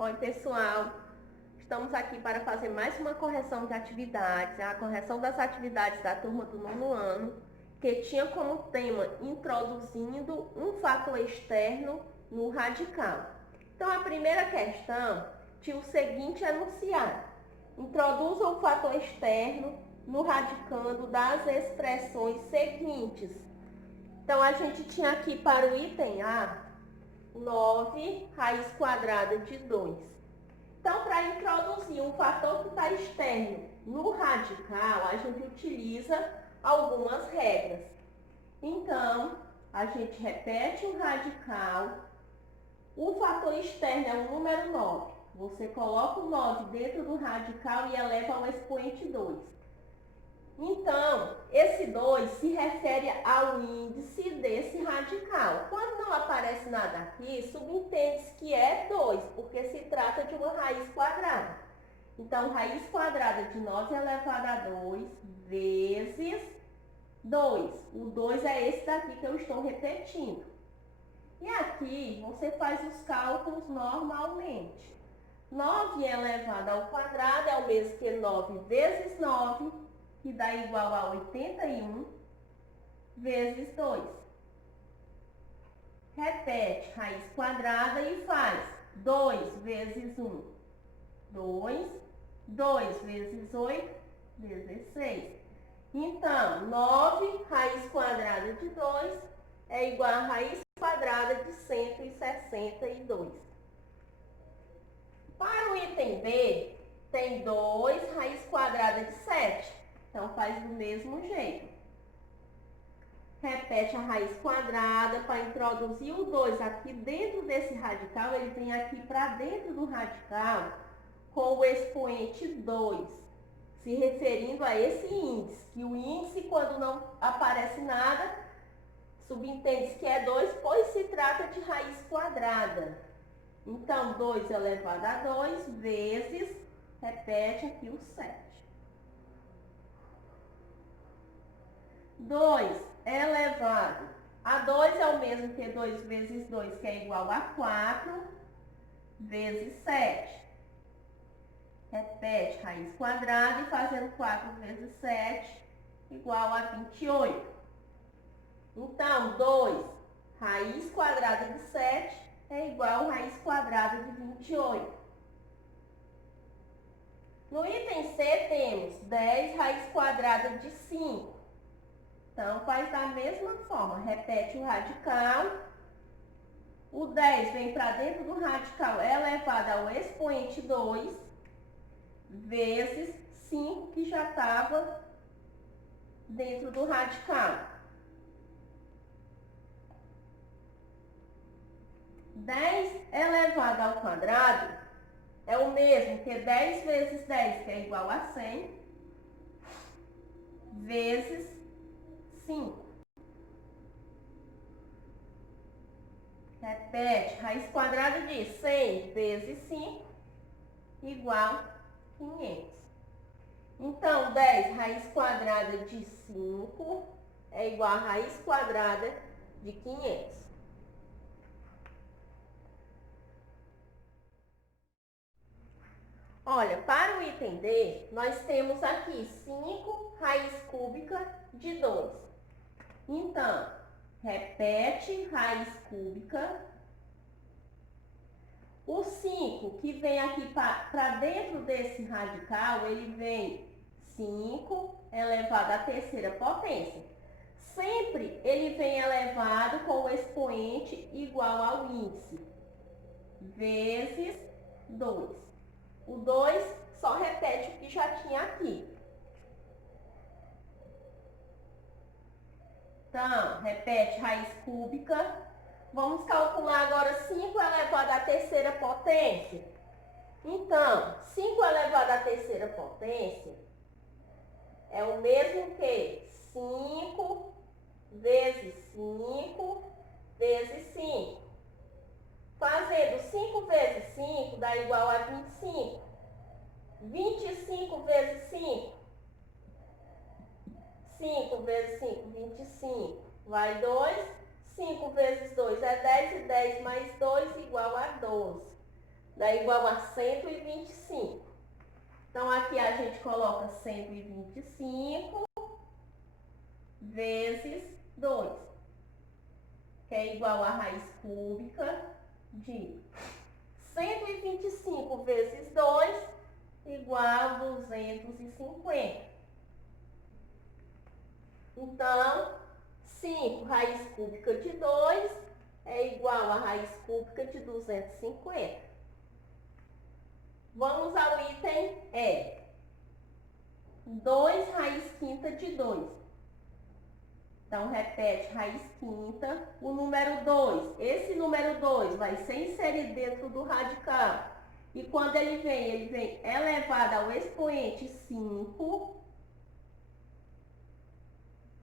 Oi, pessoal. Estamos aqui para fazer mais uma correção de atividades, a correção das atividades da turma do 9º ano, que tinha como tema introduzindo um fator externo no radical. Então, a primeira questão tinha o seguinte enunciado: introduza o fator externo no radicando das expressões seguintes. Então, a gente tinha aqui para o item A 9 raiz quadrada de 2. Então, para introduzir um fator que está externo no radical, a gente utiliza algumas regras. Então, a gente repete o radical. O fator externo é o número 9. Você coloca o 9 dentro do radical e eleva ao expoente 2. Então, esse 2 se refere ao índice desse radical. Quando não aparece nada aqui, subentende-se que é 2, porque se trata de uma raiz quadrada. Então, raiz quadrada de 9 elevado a 2 vezes 2. O 2 é esse daqui que eu estou repetindo. E aqui, você faz os cálculos normalmente. 9 elevado ao quadrado é o mesmo que 9 vezes 9, que dá igual a 81, vezes 2. Repete raiz quadrada e faz 2 vezes 1, 2. 2 vezes 8, 16. Então, 9 raiz quadrada de 2 é igual a raiz quadrada de 162. Para o item B, tem 2 raiz quadrada de 7. Então, faz do mesmo jeito. Repete a raiz quadrada para introduzir o 2 aqui dentro desse radical. Ele vem aqui para dentro do radical com o expoente 2, se referindo a esse índice. Que o índice, quando não aparece nada, subentende-se que é 2, pois se trata de raiz quadrada. Então, 2 elevado a 2 vezes, repete aqui o 7. 2 elevado a 2 é o mesmo que 2 vezes 2, que é igual a 4, vezes 7. Repete raiz quadrada e fazendo 4 vezes 7, igual a 28. Então, 2 raiz quadrada de 7 é igual a raiz quadrada de 28. No item C, temos 10 raiz quadrada de 5. Então, faz da mesma forma, repete o radical. O 10 vem para dentro do radical elevado ao expoente 2, vezes 5, que já estava dentro do radical. 10 elevado ao quadrado é o mesmo que 10 vezes 10, que é igual a 100, vezes 5. Repete, raiz quadrada de 100 vezes 5, igual a 500. Então, 10 raiz quadrada de 5 é igual a raiz quadrada de 500. Olha, para o item D, nós temos aqui 5 raiz cúbica de 2. Então, repete raiz cúbica. O 5 que vem aqui para dentro desse radical, ele vem 5 elevado à terceira potência. Sempre ele vem elevado com o expoente igual ao índice, vezes 2. O 2 só repete o que já tinha aqui. Então, repete raiz cúbica. Vamos calcular agora 5 elevado à terceira potência. Então, 5 elevado à terceira potência é o mesmo que 5 vezes 5 vezes 5. Fazendo 5 vezes 5 dá igual a 25. 25 vezes 5. 5 vezes 5, 25. Vai 2. 5 vezes 2 é 10 e 10 mais 2 igual a 12. dá igual a 125. Então, aqui a gente coloca 125 vezes 2, que é igual a raiz cúbica de 125 vezes 2, igual a 250. Então, 5 raiz cúbica de 2 é igual a raiz cúbica de 250. Vamos ao item E. 2 raiz quinta de 2. Então, repete raiz quinta, o número 2. Esse número 2 vai ser inserido dentro do radical. E quando ele vem elevado ao expoente 5,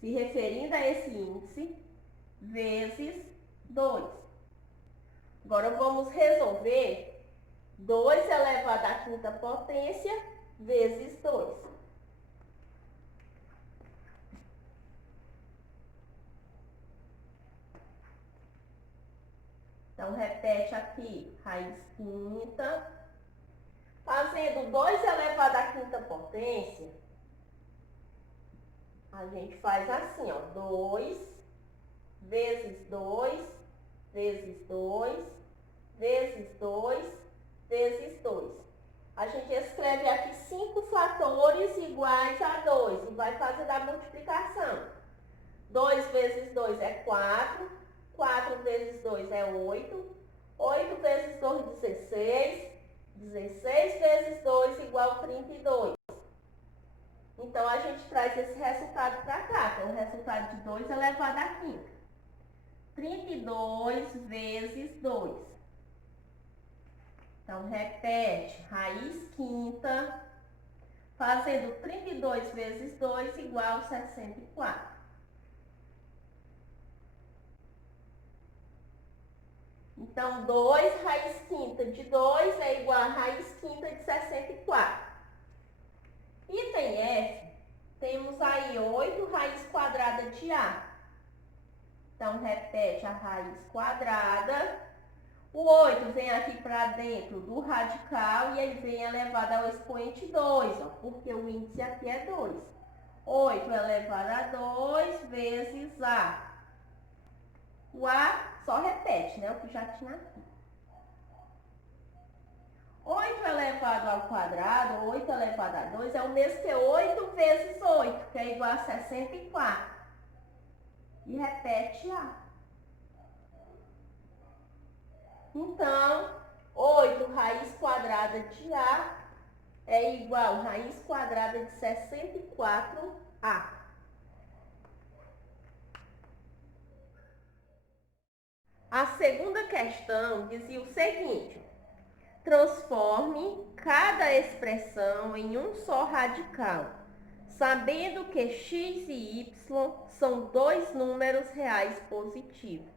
se referindo a esse índice, vezes 2. Agora, vamos resolver 2 elevado à quinta potência vezes 2. Então, repete aqui, raiz quinta. Fazendo 2 elevado à quinta potência, a gente faz assim, ó, 2 vezes 2, vezes 2, vezes 2, vezes 2. A gente escreve aqui 5 fatores iguais a 2 e vai fazer a multiplicação. 2 vezes 2 é 4, 4 vezes 2 é 8, 8 vezes 2, 16, 16 vezes 2 igual a 32. Então, a gente traz esse resultado para cá, que é o resultado de 2 elevado à quinta. 32 vezes 2. Então, repete, raiz quinta, fazendo 32 vezes 2 igual a 64. Então, 2 raiz quinta de 2 é igual a raiz quinta de 64. Item F, temos aí 8 raiz quadrada de A. Então, repete a raiz quadrada. O 8 vem aqui para dentro do radical e ele vem elevado ao expoente 2, ó, porque o índice aqui é 2. 8 elevado a 2 vezes A. O A só repete, né, o que já tinha aqui. 8 elevado ao quadrado, 8 elevado a 2, é o mesmo que 8 vezes 8, que é igual a 64. E repete A. Então, 8 raiz quadrada de A é igual a raiz quadrada de 64A. A segunda questão dizia o seguinte: transforme cada expressão em um só radical, sabendo que x e y são dois números reais positivos.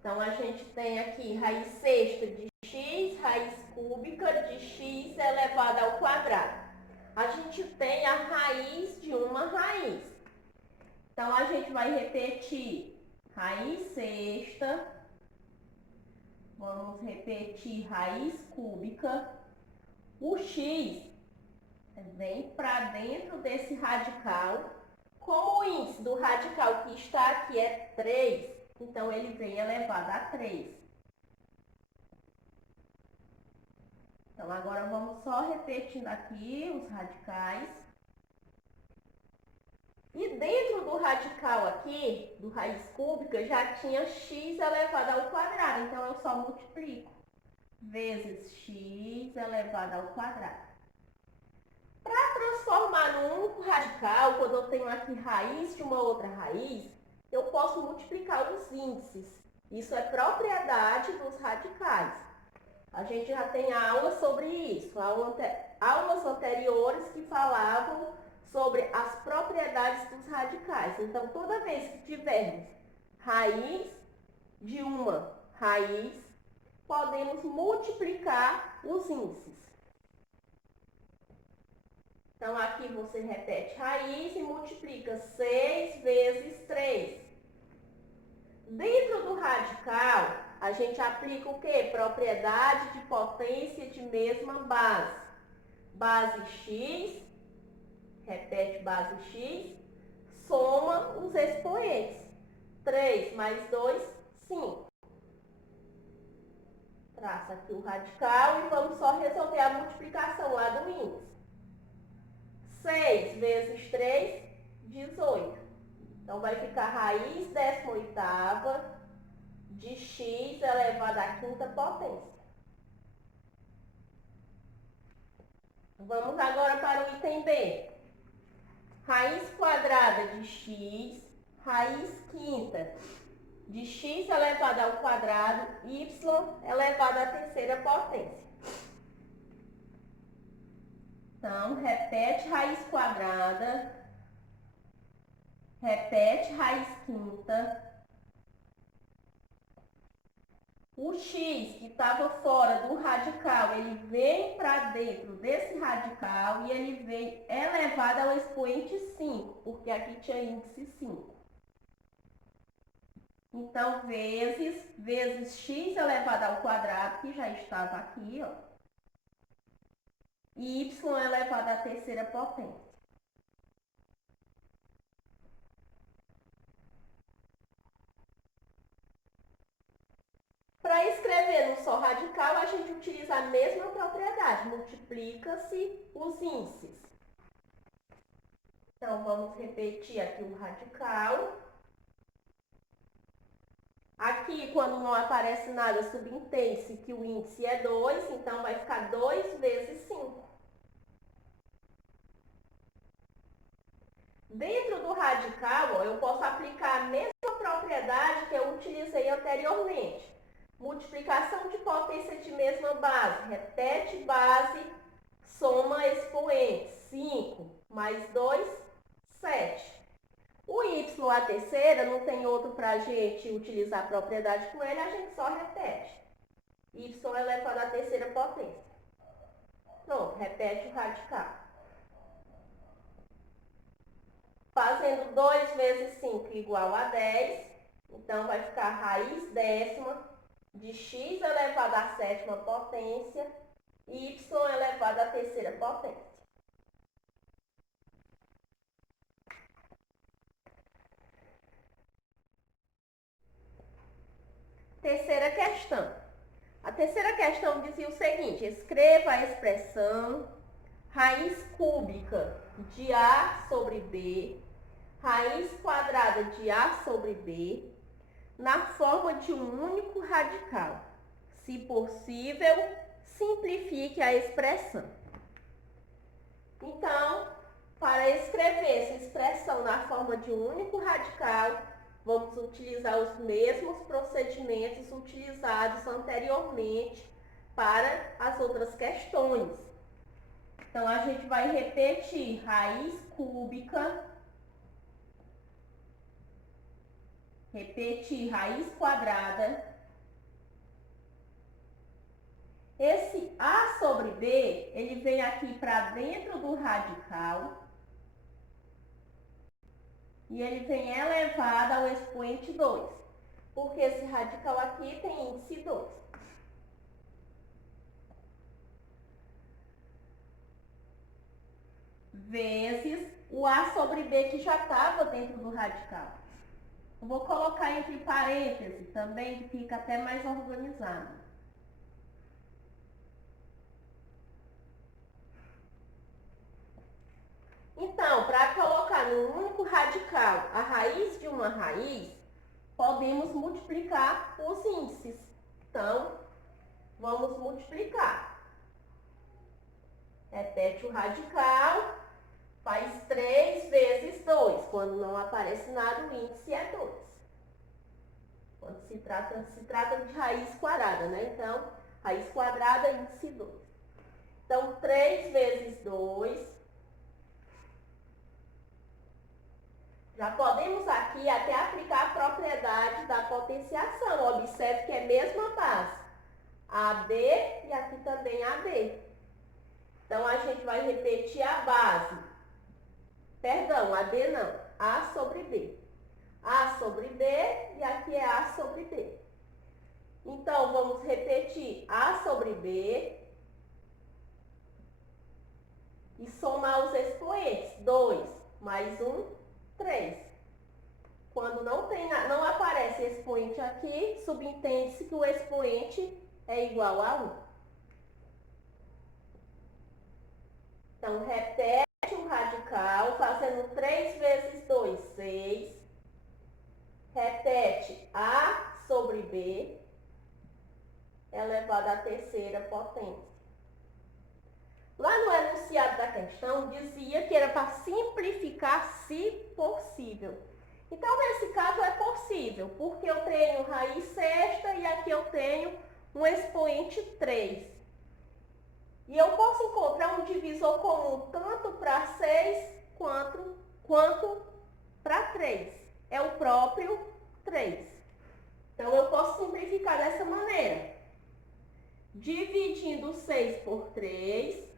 Então, a gente tem aqui raiz sexta de x, raiz cúbica de x elevado ao quadrado. A gente tem a raiz de uma raiz. Então, a gente vai repetir raiz sexta. Vamos repetir raiz cúbica. O x vem para dentro desse radical. Como o índice do radical que está aqui é 3, então ele vem elevado a 3. Então, agora vamos só repetindo aqui os radicais. E dentro do radical aqui, do raiz cúbica, já tinha x elevado ao quadrado. Então, eu só multiplico. Vezes x elevado ao quadrado. Para transformar num único radical, quando eu tenho aqui raiz de uma outra raiz, eu posso multiplicar os índices. Isso é propriedade dos radicais. A gente já tem aula sobre isso, aulas anteriores que falavam sobre as propriedades dos radicais. Então, toda vez que tivermos raiz de uma raiz, podemos multiplicar os índices. Então, aqui você repete raiz e multiplica 6 vezes 3. Dentro do radical, a gente aplica o quê? Propriedade de potência de mesma base. Base x, repete base x, soma os expoentes. 3 mais 2, 5. Traça aqui o radical e vamos só resolver a multiplicação lá do índice. 6 vezes 3, 18. Então, vai ficar raiz 18ª de x elevado à quinta potência. Vamos agora para o item B. Raiz quadrada de x, raiz quinta de x elevado ao quadrado, y elevado à terceira potência. Então, repete raiz quadrada, repete raiz quinta. O x que estava fora do radical, ele vem para dentro desse radical e ele vem elevado ao expoente 5, porque aqui tinha índice 5. Então, vezes x elevado ao quadrado, que já estava aqui, ó, e y elevado à terceira potência. Para escrever no só radical, a gente utiliza a mesma propriedade, multiplica-se os índices. Então, vamos repetir aqui o radical. Aqui, quando não aparece nada, subentende-se que o índice é 2, então vai ficar 2 vezes 5. Dentro do radical, ó, eu posso aplicar a mesma propriedade que eu utilizei anteriormente. Multiplicação de potência de mesma base. Repete base, soma expoente. 5 mais 2, 7. O y, a terceira, não tem outro para a gente utilizar a propriedade com ele, a gente só repete. Y elevado à terceira potência. Pronto, repete o radical. Fazendo 2 vezes 5 igual a 10, então vai ficar raiz décima de x elevado à sétima potência e y elevado à terceira potência. Terceira questão. A terceira questão dizia o seguinte: escreva a expressão raiz cúbica de A sobre B, raiz quadrada de A sobre B, na forma de um único radical. Se possível, simplifique a expressão. Então, para escrever essa expressão na forma de um único radical, vamos utilizar os mesmos procedimentos utilizados anteriormente para as outras questões. Então, a gente vai repetir raiz cúbica, repetir raiz quadrada. Esse A sobre B, ele vem aqui para dentro do radical e ele vem elevado ao expoente 2, porque esse radical aqui tem índice 2. Vezes o A sobre B que já estava dentro do radical. Eu vou colocar entre parênteses também, que fica até mais organizado. Então, para colocar no único radical a raiz de uma raiz, podemos multiplicar os índices. Então, vamos multiplicar. Repete o radical, faz 3 vezes 2. Quando não aparece nada, o índice é 2. Quando se trata de raiz quadrada, né? Então, raiz quadrada, índice 2. Então, 3 vezes 2. Já podemos aqui até aplicar a propriedade da potenciação. Observe que é a mesma base. AB e aqui também AB. Então, a gente vai repetir a base. Perdão, AB não. A sobre B. A sobre B e aqui é A sobre B. Então, vamos repetir A sobre B e somar os expoentes. 2 mais 1, 3. Quando não aparece expoente aqui, subentende-se que o expoente é igual a 1. Então, repete o radical, fazendo 3 vezes 2, 6. Repete A sobre B elevado à terceira potência. Lá no enunciado da questão, dizia que era para simplificar se possível. Então, nesse caso, é possível, porque eu tenho raiz sexta e aqui eu tenho um expoente 3. E eu posso encontrar um divisor comum tanto para 6 quanto para 3. É o próprio 3. Então, eu posso simplificar dessa maneira. Dividindo 6 por 3,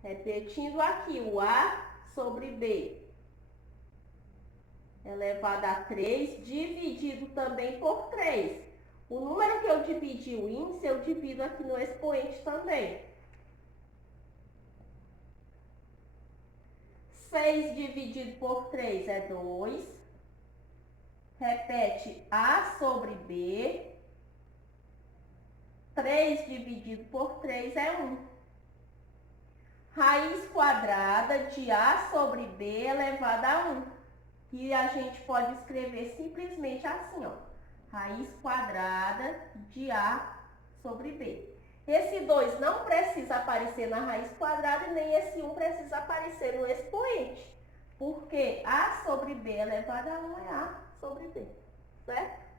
repetindo aqui o A sobre B elevado a 3, dividido também por 3. O número que eu dividi o índice, eu divido aqui no expoente também. 6 dividido por 3 é 2. Repete A sobre B. 3 dividido por 3 é 1. Raiz quadrada de A sobre B elevado a 1. Que a gente pode escrever simplesmente assim, ó. Raiz quadrada de A sobre B. Esse 2 não precisa aparecer na raiz quadrada e nem esse 1 precisa aparecer no expoente. Porque A sobre B elevado a 1 é A sobre B, certo?